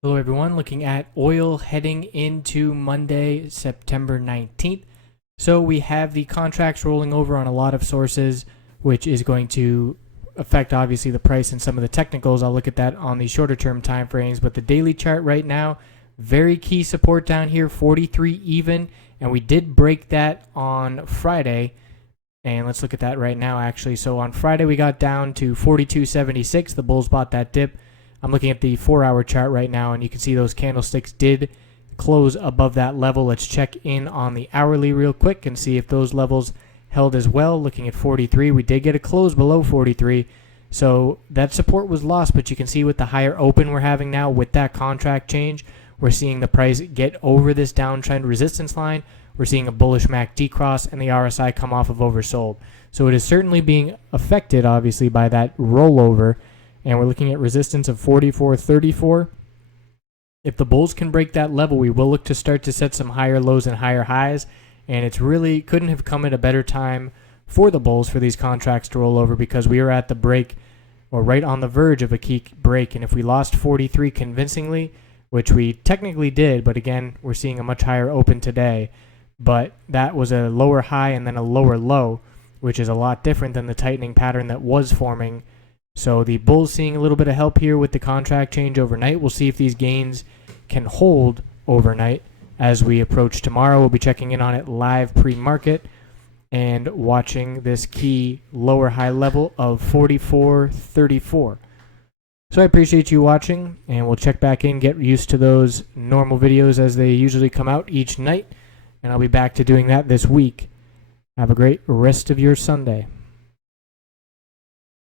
Hello everyone, looking at oil heading into Monday, September 19th. So we have the contracts rolling over on a lot of sources, which is going to affect obviously the price and some of the technicals. I'll look at that on the shorter term time frames, but the daily chart right now, very key support down here, 43 even, and we did break that on Friday. And let's look at that right now actually. So on Friday we got down to 42.76. The bulls bought that dip. I'm looking at the 4-hour chart right now, and you can see those candlesticks did close above that level. Let's check in on the hourly real quick and see if those levels held as well. Looking at 43, we did get a close below 43, so that support was lost, but you can see with the higher open we're having now with that contract change, we're seeing the price get over this downtrend resistance line. We're seeing a bullish MACD cross and the RSI come off of oversold. So it is certainly being affected, obviously, by that rollover. And we're looking at resistance of 44.34. If the bulls can break that level, we will look to start to set some higher lows and higher highs. And it's really couldn't have come at a better time for the bulls for these contracts to roll over, because we are at the break, or right on the verge of a key break. And if we lost 43 convincingly, which we technically did, but again, we're seeing a much higher open today. But that was a lower high and then a lower low, which is a lot different than the tightening pattern that was forming. So the bulls seeing a little bit of help here with the contract change overnight. We'll see if these gains can hold overnight as we approach tomorrow. We'll be checking in on it live pre-market and watching this key lower high level of 44.34. So I appreciate you watching, and we'll check back in, get used to those normal videos as they usually come out each night, and I'll be back to doing that this week. Have a great rest of your Sunday.